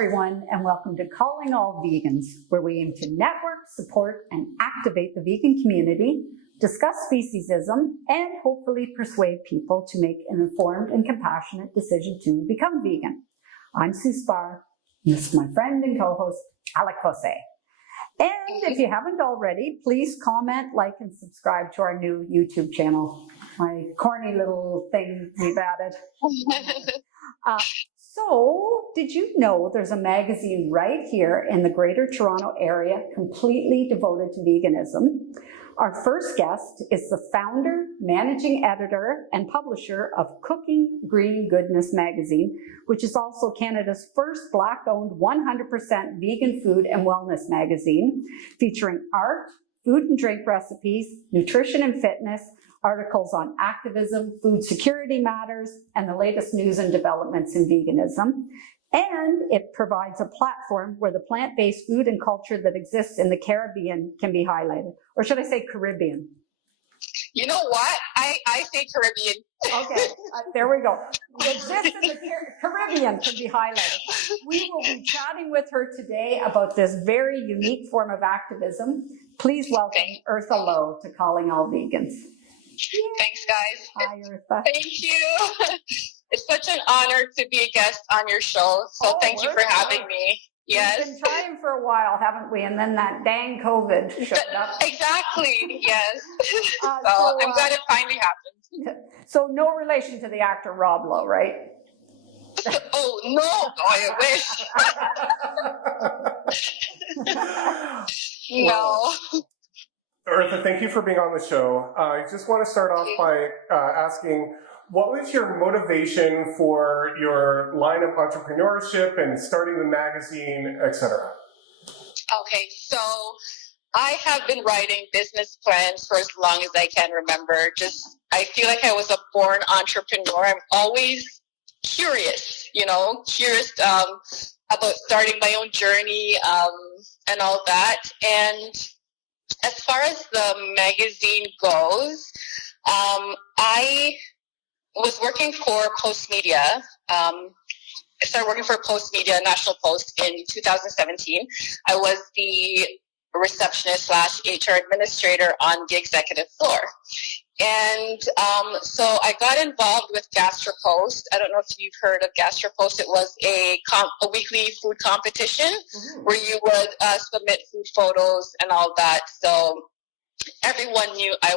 everyone, and welcome to Calling All Vegans, where we aim to network, support, and activate the vegan community, discuss speciesism, and hopefully persuade people to make an informed and compassionate decision to become vegan. I'm Sue Spar, and this is my friend and co-host, Alec Jose. And if you haven't already, please comment, like, and subscribe to our new YouTube channel. My corny little thing we've added. So, did you know there's a magazine right here in the Greater Toronto Area completely devoted to veganism? Our first guest is the founder, managing editor, and publisher of Cooking Green Goodness magazine, which is also Canada's first Black-owned 100% vegan food and wellness magazine, featuring art, food and drink recipes, nutrition and fitness, articles on activism, food security matters, and the latest news and developments in veganism. And it provides a platform where the plant-based food and culture that exists in the Caribbean can be highlighted. Or should I say Caribbean? You know what? I say Caribbean. Okay, there we go. What exists in the Caribbean can be highlighted. We will be chatting with her today about this very unique form of activism. Please welcome Eartha Lowe to Calling All Vegans. Thanks, guys. Hi, Eartha. Thank you. It's such an honor to be a guest on your show. So thank you for having me. Yes. We've been trying for a while, haven't we? And then that dang COVID showed up. Exactly. Yes. So I'm glad it finally happened. So no relation to the actor Rob Lowe, right? Oh, no. I wish. No. Eartha, thank you for being on the show. I just want to start off by asking, what was your motivation for your line of entrepreneurship and starting the magazine, etc.? Okay, so I have been writing business plans for as long as I can remember. I feel like I was a born entrepreneur. I'm always curious, curious about starting my own journey and all that. And as far as the magazine goes, I was working for Post Media. I started working for Post Media, National Post, in 2017. I was the receptionist / HR administrator on the executive floor. And so I got involved with GastroPost. I don't know if you've heard of GastroPost. It was a weekly food competition where you would submit food photos and all that. So everyone knew I've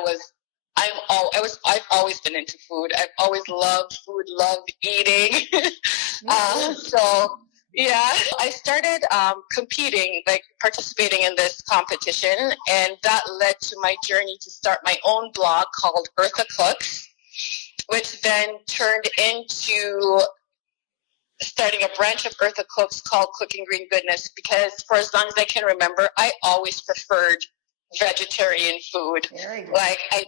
always been into food. I've always loved food, loved eating. So yeah, I started competing, participating in this competition, and that led to my journey to start my own blog called Eartha Cooks, which then turned into starting a branch of Eartha Cooks called Cooking Green Goodness, because for as long as I can remember, I always preferred vegetarian food. I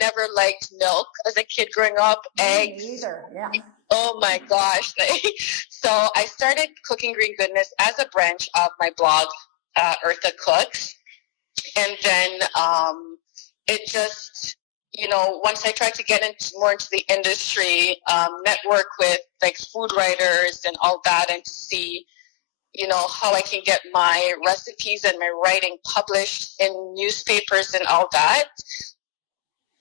never liked milk as a kid growing up. Eggs. Me either. Yeah. Oh my gosh. So I started Cooking Green Goodness as a branch of my blog, Eartha Cooks. And then it just, once I tried to get more into the industry, network with food writers and all that, and to see how I can get my recipes and my writing published in newspapers and all that,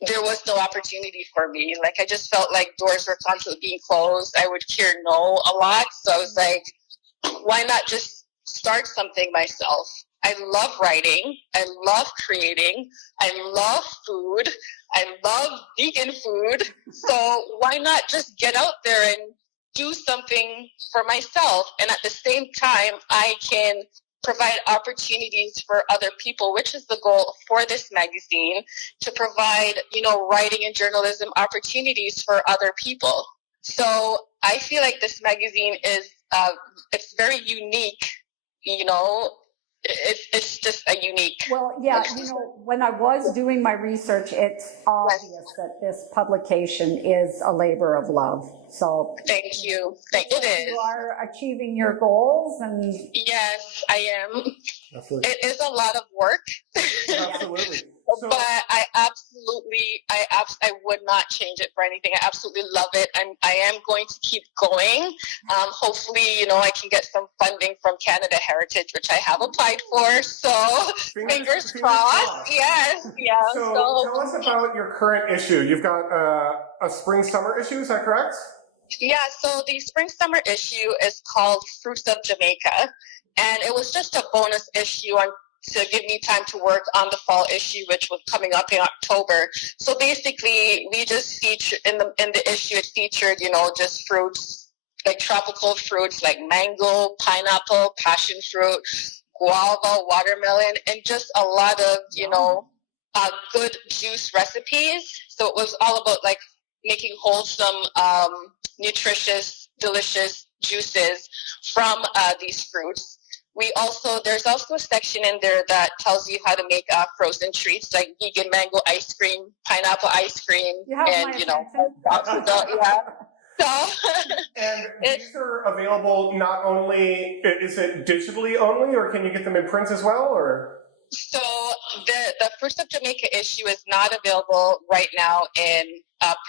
there was no opportunity for me. I just felt like doors were constantly being closed. I would hear no a lot. So I was like, why not just start something myself? I love writing. I love creating. I love food. I love vegan food. So why not just get out there and do something for myself, and at the same time I can provide opportunities for other people, which is the goal for this magazine, to provide writing and journalism opportunities for other people. So I feel like this magazine is it's very unique. It's just a unique. Well, yeah, when I was doing my research, it's obvious that this publication is a labor of love. So thank you. It is. You are achieving your goals, and yes, I am. Absolutely. It is a lot of work. Absolutely. But I I would not change it for anything. I absolutely love it. I am going to keep going. Hopefully, you know, I can get some funding from Canada Heritage, which I have applied for. So fingers crossed. Yes. Yeah. So tell us about your current issue. You've got a spring-summer issue, is that correct? Yeah, so the spring-summer issue is called Fruits of Jamaica, and it was just a bonus issue to give me time to work on the fall issue, which was coming up in October. So basically, we just featured in the issue, it featured, you know, just fruits, like tropical fruits like mango, pineapple, passion fruit, guava, watermelon, and just a lot of, you know, good juice recipes. So it was all about like making wholesome, nutritious, delicious juices from these fruits. There's also a section in there that tells you how to make frozen treats like vegan mango ice cream, pineapple ice cream, and you know, yeah. So, and these are available not only, is it digitally only, or can you get them in print as well, or? So the Fruits of Jamaica issue is not available right now in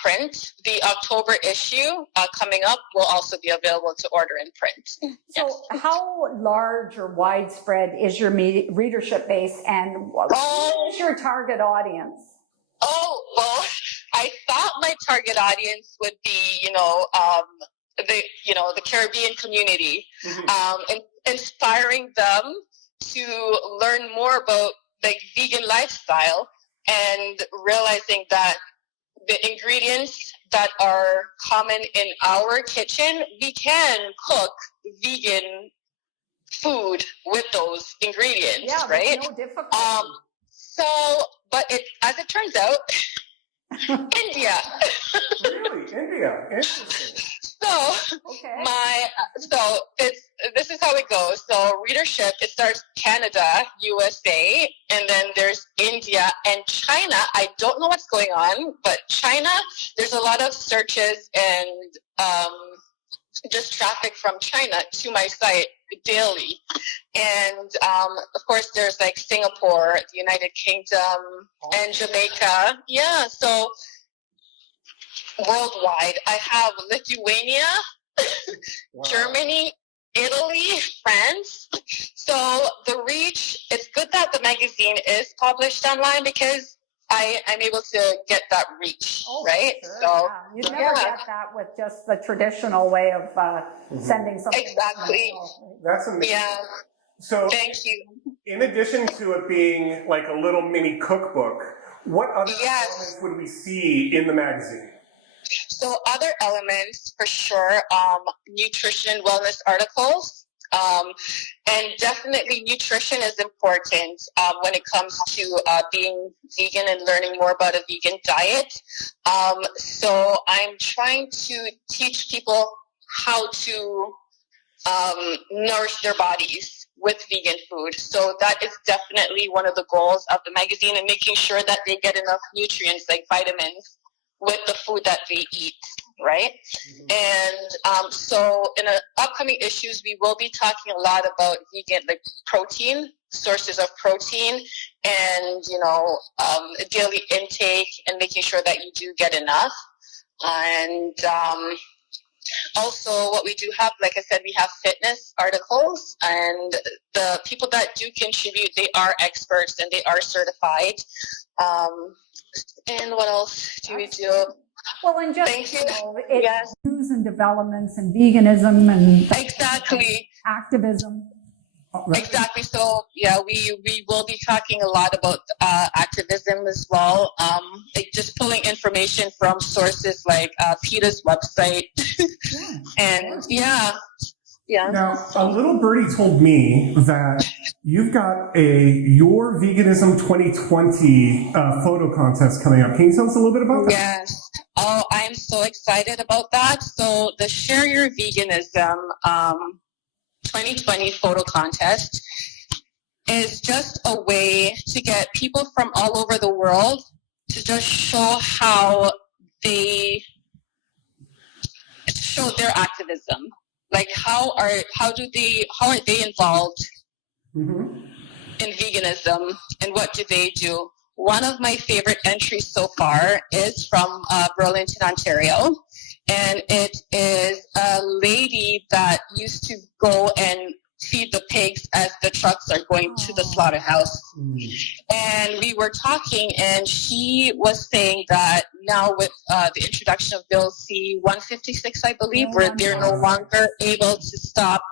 print. The October issue coming up will also be available to order in print. So how large or widespread is your readership base, and what is your target audience? Oh, well, I thought my target audience would be, you know, the Caribbean community, and inspiring them to learn more about like vegan lifestyle and realizing that the ingredients that are common in our kitchen, we can cook vegan food with those ingredients, right? No difficulty. But as it turns out, India. Really? India? Interesting. This is how it goes. So readership, it starts Canada, USA, and then there's India and China. I don't know what's going on, but China, there's a lot of searches and just traffic from China to my site daily. And of course, there's like Singapore, the United Kingdom, and Jamaica. Yeah, so worldwide, I have Lithuania, Germany, Italy, France. So the reach, it's good that the magazine is published online because I'm able to get that reach, right? Sure, so you'd never get that with just the traditional way of sending something. Exactly. That's amazing. Yeah. So thank you. In addition to it being like a little mini cookbook, what other elements would we see in the magazine? So other elements for sure, nutrition, wellness articles, and definitely nutrition is important when it comes to being vegan and learning more about a vegan diet. So I'm trying to teach people how to nourish their bodies with vegan food. So that is definitely one of the goals of the magazine, and making sure that they get enough nutrients like vitamins with the food that they eat, right? And so in upcoming issues, we will be talking a lot about vegan, like protein, sources of protein, and, you know, daily intake, and making sure that you do get enough. And also what we do have, like I said, we have fitness articles, and the people that do contribute, they are experts and they are certified. And what else do we do? Well, and just, thank you. It's news and developments and veganism and exactly activism. Exactly. So yeah, we will be talking a lot about activism as well. Like just pulling information from sources like PETA's website, and yeah. Now, a little birdie told me that you've got Your Veganism 2020 photo contest coming up. Can you tell us a little bit about that? Yes. Oh, I'm so excited about that. So the Share Your Veganism 2020 photo contest is just a way to get people from all over the world to just show how they show their activism. Like how are they involved in veganism, and what do they do? one of my favorite entries so far is from Burlington, Ontario. And it is a lady that used to go and feed the pigs as the trucks are going to the slaughterhouse. And we were talking, and she was saying that now with the introduction of Bill C-156, I believe, where they're no longer able to stop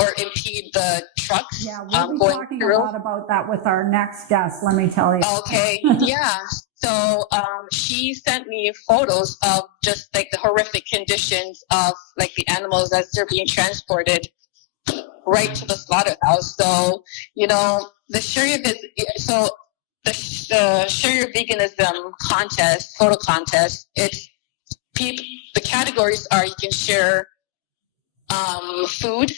or impede the trucks we'll be going talking through. a lot about that with our next guest, let me tell you. Okay, yeah. So she sent me photos of just like the horrific conditions of like the animals as they're being transported right to the slaughterhouse. So, you know, the Share Your Veganism contest, photo contest, it's the categories are you can share food.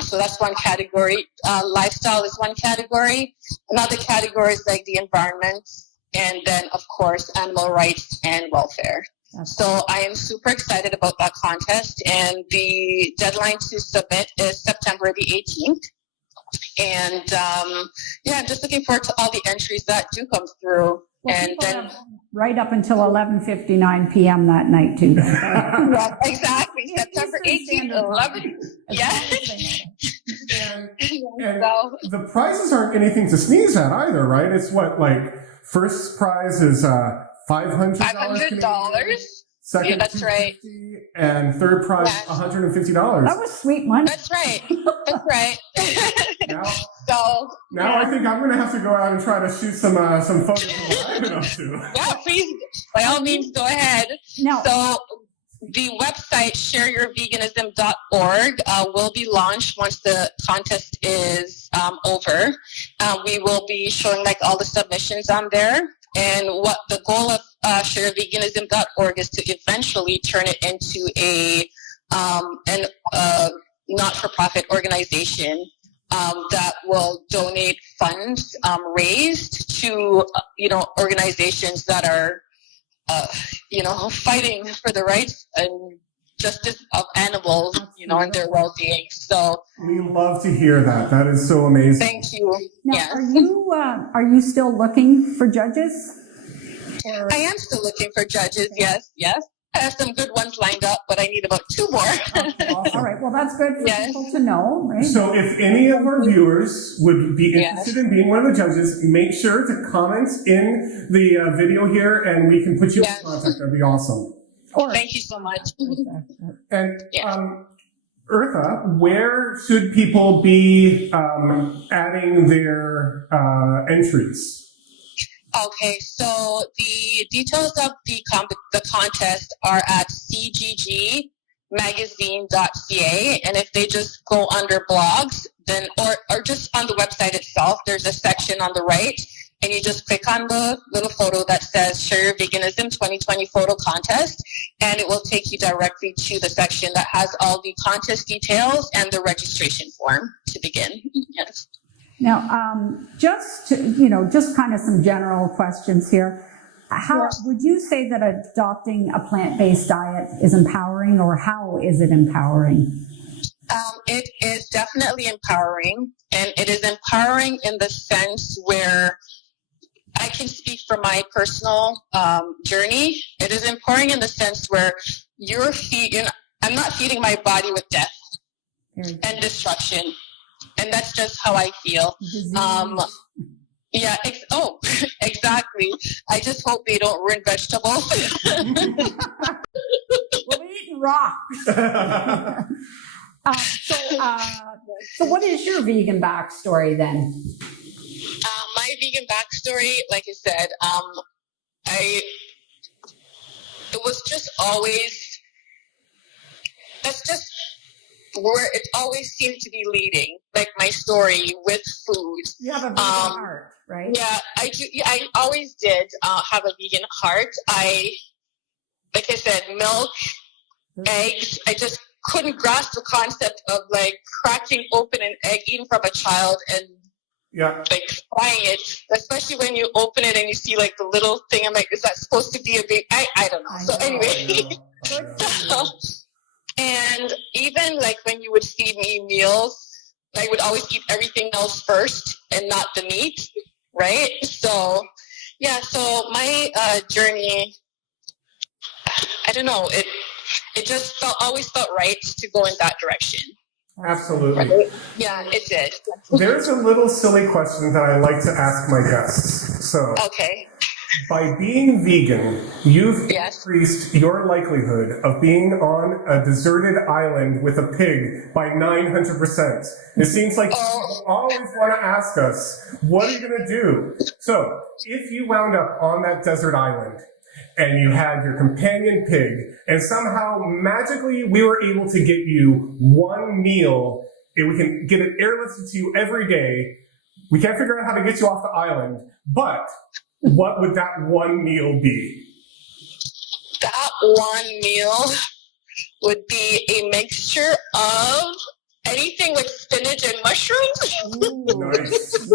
So that's one category. Lifestyle is one category. Another category is like the environment, and then of course animal rights and welfare. So I am super excited about that contest, and the deadline to submit is September the 18th. And I'm just looking forward to all the entries that do come through. Well, and then right up until 11:59 p.m. that night too. yeah, exactly. September 18th, 11. Yeah. And the prizes aren't anything to sneeze at either, right? It's what, like, first prize is $500. $500. Second, yeah, that's right. And third prize, $150. That was sweet money. That's right. That's right. Now I think I'm going to have to go out and try to shoot some photos of what I've been up to. Yeah, please, by all means, go ahead. No. So the website, shareyourveganism.org, will be launched once the contest is over. We will be showing like all the submissions on there. And what the goal of shareyourveganism.org is to eventually turn it into a not-for-profit organization that will donate funds raised to organizations that are fighting for the rights and justice of animals, and their well-being. So we love to hear that. That is so amazing. Thank you. Now, Yes. are you still looking for judges? Or? I am still looking for judges. Yes. I have some good ones lined up, but I need about 2 more. All right. Well, that's good for people to know, right? So if any of our viewers would be interested in being one of the judges, make sure to comment in the video here, and we can put you in contact. That'd be awesome. Thank you so much. And Eartha, where should people be adding their entries? Okay, so the details of the contest are at cggmagazine.ca, and if they just go under blogs, then or just on the website itself, there's a section on the right, and you just click on the little photo that says Share Your Veganism 2020 Photo Contest, and it will take you directly to the section that has all the contest details and the registration form to begin. Yes. Now, just kind of some general questions here. How would you say that adopting a plant-based diet is empowering, or how is it empowering? It is definitely empowering, and it is empowering in the sense where I can speak from my personal journey. It is empowering in the sense where I'm not feeding my body with death and destruction. And that's just how I feel. Exactly. I just hope they don't ruin vegetables. We'll be eating rocks. So what is your vegan backstory then? My vegan backstory, like I said, it was just always, that's just where it always seemed to be leading, like my story with food. You have a vegan heart, right? Yeah, I do. Yeah, I always did have a vegan heart. Like I said, milk, eggs. I just couldn't grasp the concept of like cracking open an egg even from a child and like frying it, especially when you open it and you see like the little thing. I'm like, is that supposed to be a big? I don't know. So anyway. And even like when you would feed me meals, I would always eat everything else first and not the meat. right? So, yeah, so my journey, I don't know, it just always felt right to go in that direction. Absolutely. Right? Yeah, it did. There's a little silly question that I like to ask my guests. So, Okay. by being vegan, you've Yes. increased your likelihood of being on a deserted island with a pig by 900%. It seems like you always want to ask us, what are you going to do? So, if you wound up on that desert island, and you had your companion pig, and somehow magically we were able to get you one meal, and we can get it airlifted to you every day. We can't figure out how to get you off the island, but what would that one meal be? That one meal would be a mixture of anything with spinach and mushrooms. Nice.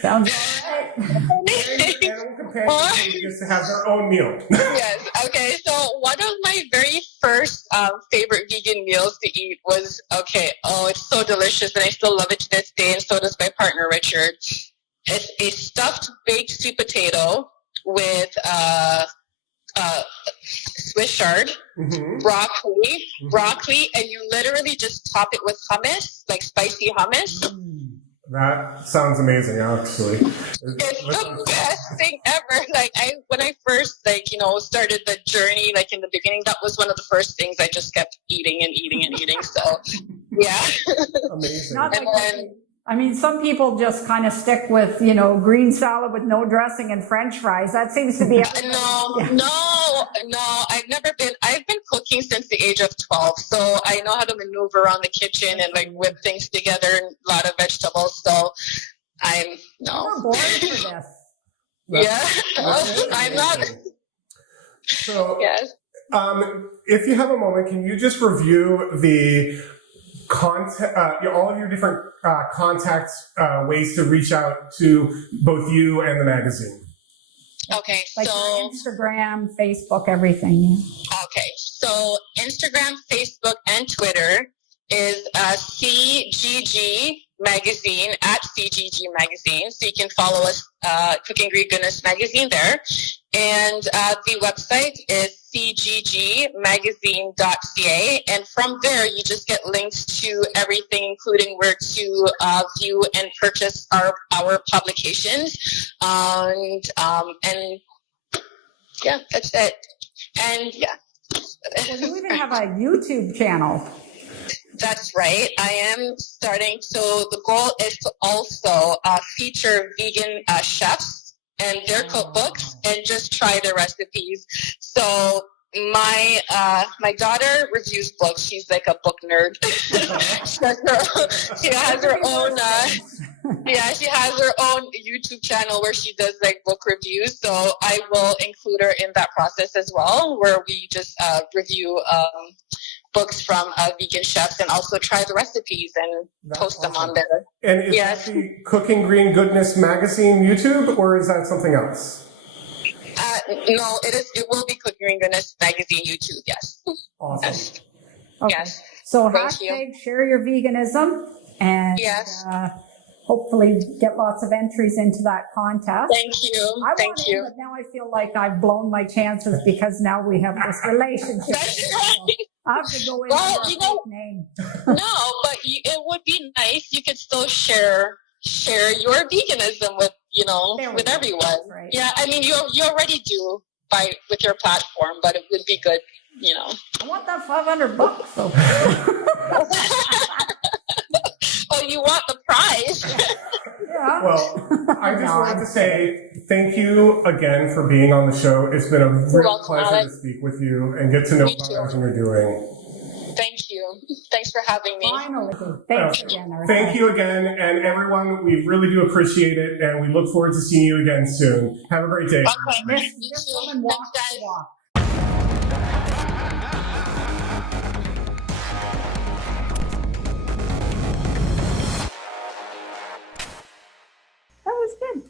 Sounds all right. Your animal companion gets to have their own meal. Yes. Okay. So one of my very first favorite vegan meals to eat was it's so delicious, and I still love it to this day, and so does my partner Richard. It's a stuffed baked sweet potato with Swiss chard, broccoli, and you literally just top it with hummus, like spicy hummus. That sounds amazing, actually. It's the best thing ever. Like when I first started the journey, like in the beginning, that was one of the first things I just kept eating and eating and eating. So yeah. Amazing. I mean, some people just kind of stick with, green salad with no dressing and French fries. That seems to be No, I've been cooking since the age of 12. So I know how to maneuver around the kitchen and like whip things together and a lot of vegetables. So I'm born for this. I'm not. So, Yes. if you have a moment, can you just review the all of your different contact ways to reach out to both you and the magazine? Okay, Like so Instagram, Facebook, everything. Yeah. Okay, so Instagram, Facebook, and Twitter is CGG Magazine at CGG Magazine. So you can follow us, Cooking Green Goodness Magazine there. And the website is cggmagazine.ca. And from there, you just get links to everything, including where to view and purchase our publications. And yeah, that's it. And yeah. Well, you even have a YouTube channel. That's right. I am starting. So the goal is to also feature vegan chefs and their cookbooks and just try the recipes. So my daughter reviews books. She's like a book nerd. She has her own. She has her own YouTube channel where she does like book reviews. So I will include her in that process as well, where we just review books from vegan chefs and also try the recipes and post them on there. And is that the Cooking Green Goodness Magazine YouTube, or is that something else? No, it will be Cooking Green Goodness Magazine YouTube, yes. Awesome. Yes. Okay. Yes. So Thank you. hashtag Share Your Veganism, and hopefully get lots of entries into that contest. Thank you. Thank you. But now I feel like I've blown my chances because now we have this relationship. That's right. I have to go in name. No, but it would be nice. You could still share your veganism with with everyone. Right. Yeah, I mean you already do with your platform, but it would be good. I want that $500. So. Oh, you want the prize? Yeah. Well, I just wanted to say thank you again for being on the show. It's been a real pleasure to speak with you and get to know about everything you're doing. Thank you. Thanks for having me. Finally. Thanks again, Eartha. Thank you again, and everyone, we really do appreciate it, and we look forward to seeing you again soon. Have a great day. Okay. This woman walks the walk. That was good.